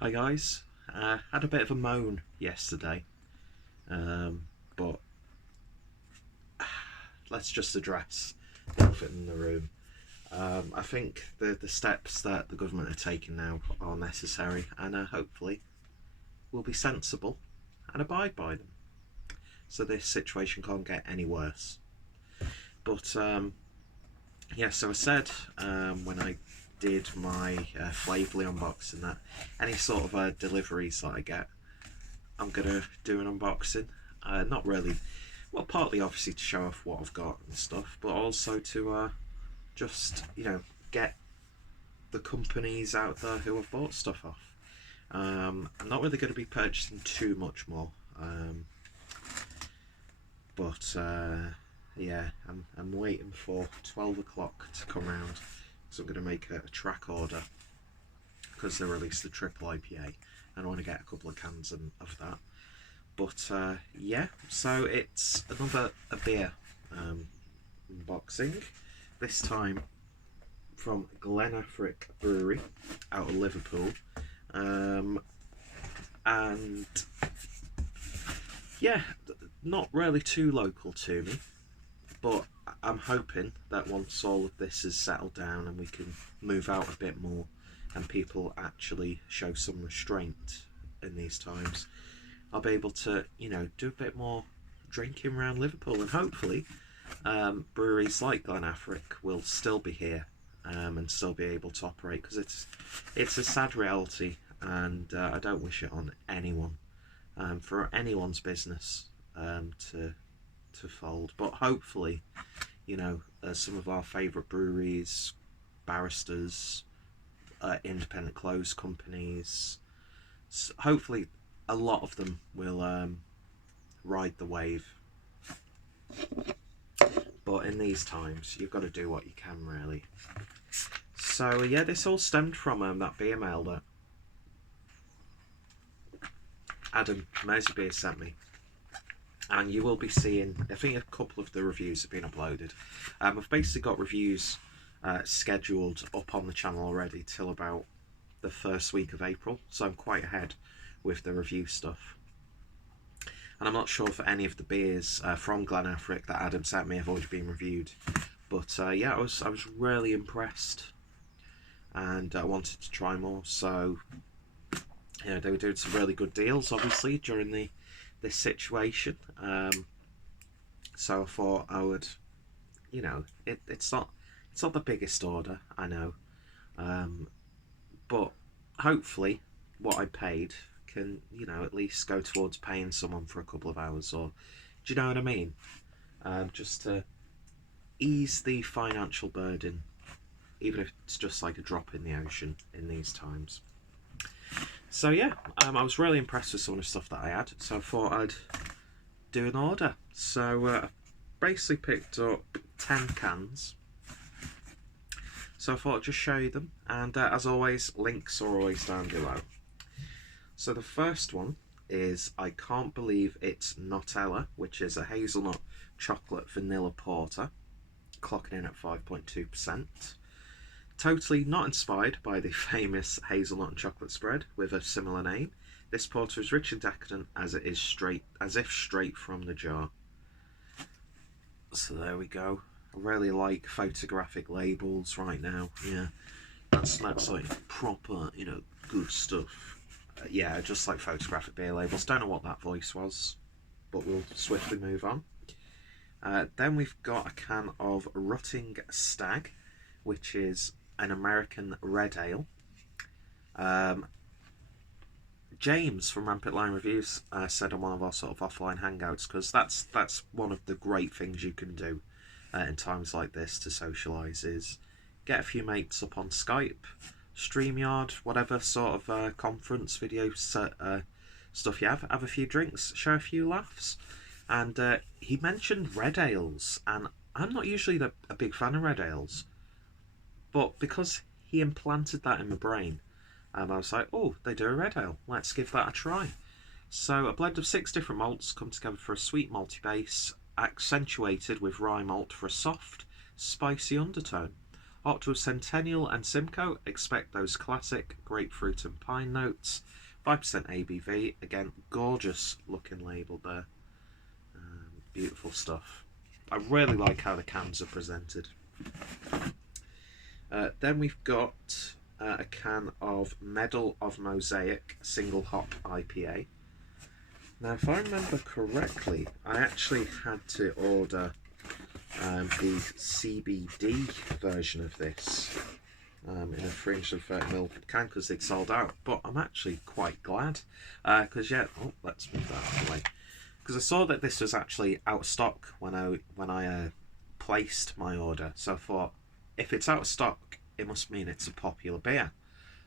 Hi guys, had a bit of a moan yesterday, but let's just address the elephant in the room. I think the steps that the government are taking now are necessary and hopefully will be sensible and abide by them. So this situation can't get any worse. But yeah, so I said when I did my Flavely unboxing that any sort of deliveries that I get, I'm gonna do an unboxing. Not really, well, partly obviously to show off what I've got and stuff, but also to just get the companies out there who I've bought stuff off. I'm not really going to be purchasing too much more, but yeah, I'm waiting for 12 o'clock to come round, so I'm going to make a track order because they released the triple IPA and I want to get a couple of cans of that. But yeah, so it's another beer unboxing, this time from Glen Affric Brewery out of Liverpool, and yeah, not really too local to me, but I'm hoping that once all of this is settled down and we can move out a bit more and people actually show some restraint in these times, I'll be able to, do a bit more drinking around Liverpool, and hopefully breweries like Glen Affric will still be here and still be able to operate, because it's a sad reality, and I don't wish it on anyone, for anyone's business to fold. But hopefully, some of our favourite breweries, barristers, independent clothes companies, hopefully a lot of them will ride the wave. But in these times, you've got to do what you can, really. So yeah, this all stemmed from that beer mail that Adam Merseybeer sent me, and you will be seeing, I think a couple of the reviews have been uploaded. I've basically got reviews scheduled up on the channel already till about the first week of April, so I'm quite ahead with the review stuff. And I'm not sure if any of the beers from Glen Affric that Adam sent me have already been reviewed, but yeah, I was really impressed, and I wanted to try more. So they were doing some really good deals, obviously, during this situation. So I thought I would, it's not the biggest order, I know, but hopefully what I paid can, at least go towards paying someone for a couple of hours, or do you know what I mean? Just to ease the financial burden, even if it's just like a drop in the ocean in these times. So yeah, I was really impressed with some of the stuff that I had, so I thought I'd do an order. So I basically picked up 10 cans. So I thought I'd just show you them, and as always, links are always down below. So the first one is I Can't Believe It's Nutella, which is a hazelnut chocolate vanilla porter, clocking in at 5.2%. Totally not inspired by the famous hazelnut and chocolate spread with a similar name, this porter is rich and decadent as if straight from the jar. So there we go. I really like photographic labels right now. Yeah, that's like proper, good stuff. Yeah, I just like photographic beer labels. Don't know what that voice was, but we'll swiftly move on. Then we've got a can of Rutting Stag, which is an American red ale. James from Rampant Line Reviews said on one of our sort of offline hangouts, because that's one of the great things you can do in times like this to socialise, is get a few mates up on Skype, StreamYard, whatever sort of conference video stuff you have a few drinks, share a few laughs. And he mentioned red ales, and I'm not usually a big fan of red ales, but because he implanted that in my brain, I was like, oh, they do a red ale, let's give that a try. So a blend of 6 different malts come together for a sweet malty base, accentuated with rye malt for a soft, spicy undertone. Hopped with Centennial and Simcoe. Expect those classic grapefruit and pine notes. 5% ABV. Again, gorgeous looking label there. Beautiful stuff. I really like how the cans are presented. Then we've got a can of Medal of Mosaic single hop IPA. Now, if I remember correctly, I actually had to order the CBD version of this in a 330ml can because they'd sold out. But I'm actually quite glad because let's move that out of the way. Because I saw that this was actually out of stock when I placed my order. So I thought, if it's out of stock, it must mean it's a popular beer.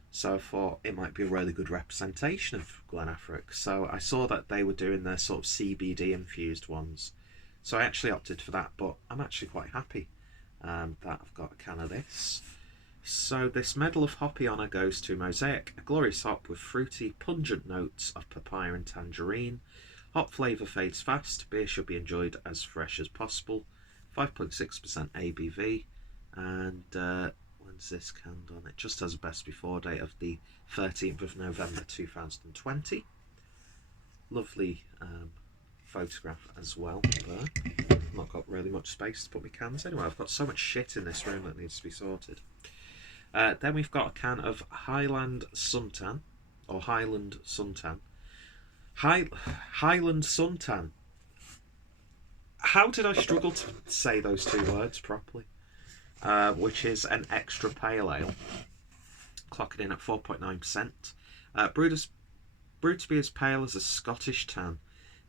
So I thought it might be a really good representation of Glen Affric. So I saw that they were doing their sort of CBD infused ones. So I actually opted for that, but I'm actually quite happy that I've got a can of this. So this Medal of Hoppy Honour goes to Mosaic, a glorious hop with fruity, pungent notes of papaya and tangerine. Hop flavour fades fast, beer should be enjoyed as fresh as possible. 5.6% ABV, and when's this canned on? It just has a best before date of the 13th of November 2020. Lovely photograph as well there. I've not got really much space to put my cans anyway. I've got so much shit in this room that needs to be sorted. Then we've got a can of Highland Suntan, or Highland Suntan. Highland Suntan. How did I struggle to say those two words properly? Which is an extra pale ale, clocking in at 4.9%. Brewed to be as pale as a Scottish tan.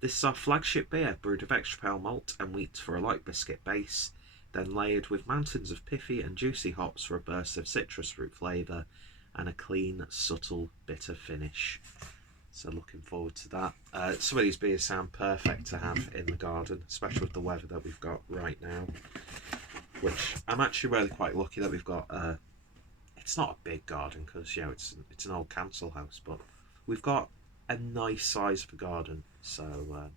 This is our flagship beer, brewed of extra pale malt and wheat for a light biscuit base, then layered with mountains of pithy and juicy hops for a burst of citrus fruit flavour and a clean, subtle, bitter finish. So looking forward to that. Some of these beers sound perfect to have in the garden, especially with the weather that we've got right now. Which I'm actually really quite lucky that we've got. It's not a big garden because it's an old council house, but we've got a nice size of a garden, so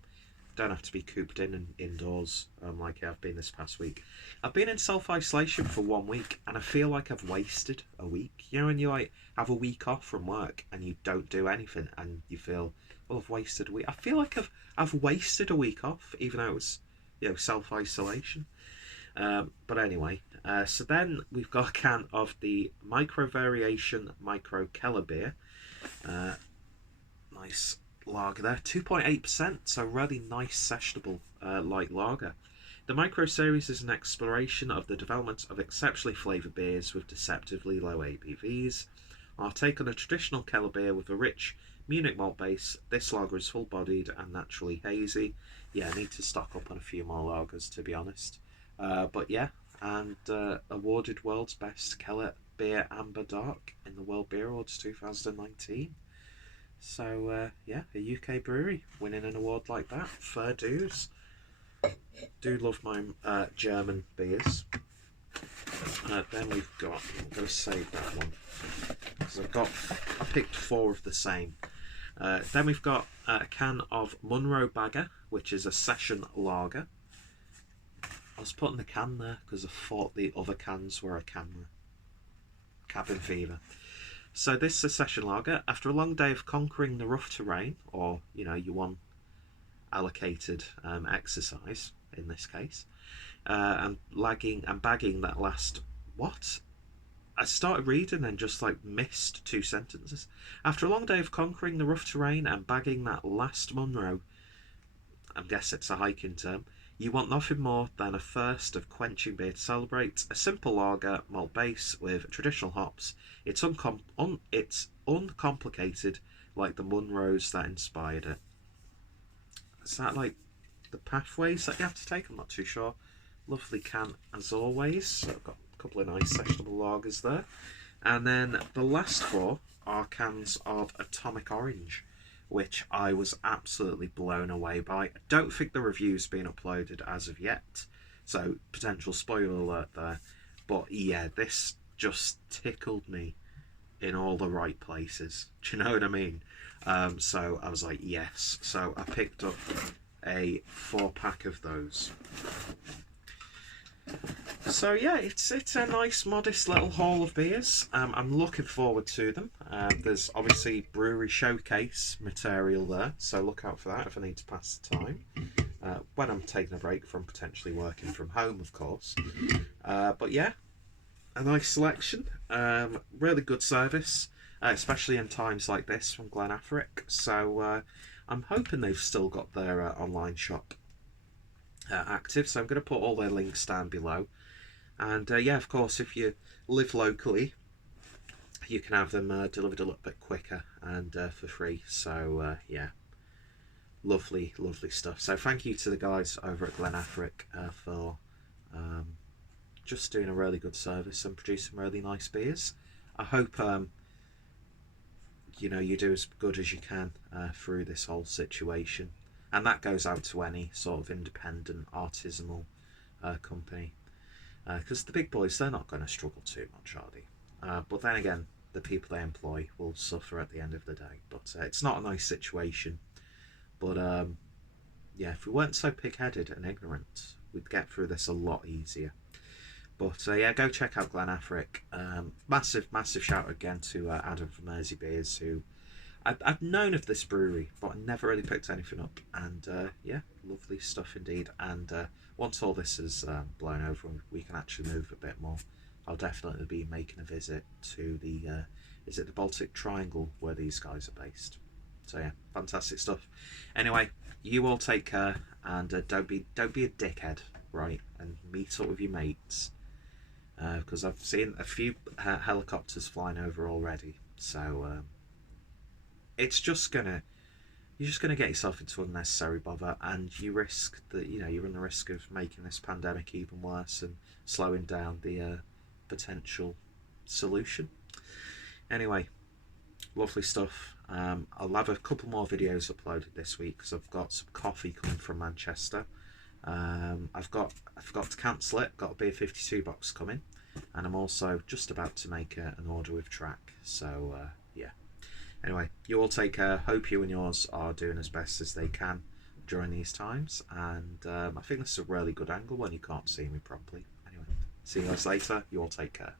don't have to be cooped in and indoors like I've been this past week. I've been in self-isolation for 1 week and I feel like I've wasted a week. You know when you have a week off from work and you don't do anything and you feel, well, I've wasted a week. I feel like I've wasted a week off, even though it's self-isolation. But anyway, so then we've got a can of the Micro Variation Micro Keller beer. Nice lager there, 2.8%, so really nice sessionable light lager. The Micro series is an exploration of the development of exceptionally flavoured beers with deceptively low ABVs. Our take on a traditional Keller beer with a rich Munich malt base. This lager is full-bodied and naturally hazy. Yeah, I need to stock up on a few more lagers, to be honest. But yeah, and awarded World's Best Keller Beer Amber Dark in the World Beer Awards 2019. So yeah, a UK brewery winning an award like that, fair dues. Do love my German beers. Then we've got, I'm going to save that one because I picked 4 of the same. Then we've got a can of Munro Bagger, which is a session lager. I was putting the can there because I thought the other cans were a camera. Cabin fever. So this is a session lager. After a long day of conquering the rough terrain, or your one allocated exercise in this case, and bagging that last what? I started reading and just missed 2 sentences. After a long day of conquering the rough terrain and bagging that last Munro, I guess it's a hiking term. You want nothing more than a thirst of quenching beer to celebrate. A simple lager, malt base with traditional hops. It's uncomplicated, like the Munros that inspired it. Is that the pathways that you have to take? I'm not too sure. Lovely can as always. So I've got a couple of nice sessionable lagers there. And then the last 4 are cans of Atomic Orange, which I was absolutely blown away by. I don't think the review's been uploaded as of yet, so potential spoiler alert there. But yeah, this just tickled me in all the right places. Do you know what I mean? So I was like, yes. So I picked up a 4-pack of those. So yeah, it's a nice, modest little haul of beers. I'm looking forward to them. There's obviously brewery showcase material there, so look out for that if I need to pass the time. When I'm taking a break from potentially working from home, of course. But yeah, a nice selection. Really good service, especially in times like this from Glen Affric. So I'm hoping they've still got their online shop active. So I'm going to put all their links down below. And yeah, of course, if you live locally, you can have them delivered a little bit quicker and for free. So yeah, lovely, lovely stuff. So thank you to the guys over at Glen Affric for just doing a really good service and producing really nice beers. I hope you do as good as you can through this whole situation, and that goes out to any sort of independent artisanal company, because the big boys, they're not going to struggle too much, are they? But then again, the people they employ will suffer at the end of the day. But it's not a nice situation. But yeah, if we weren't so pig-headed and ignorant, we'd get through this a lot easier. But yeah, go check out Glen Affric. Massive, massive shout again to Adam from Mersey Beers, who I've known of this brewery, but I never really picked anything up. And yeah, lovely stuff indeed. And once all this is blown over and we can actually move a bit more, I'll definitely be making a visit to the is it the Baltic Triangle where these guys are based. So yeah, fantastic stuff. Anyway, you all take care, and don't be a dickhead, right? And meet up with your mates, because I've seen a few helicopters flying over already. So it's just gonna you're just gonna get yourself into unnecessary bother, and you risk that you run the risk of making this pandemic even worse and slowing down the potential solution. Anyway, lovely stuff. I'll have a couple more videos uploaded this week because I've got some coffee coming from Manchester. I forgot to cancel it. Got a Beer 52 box coming, and I'm also just about to make an order with Track. So yeah. Anyway, you all take care. Hope you and yours are doing as best as they can during these times. And I think this is a really good angle when you can't see me properly. Anyway, see you guys later. You all take care.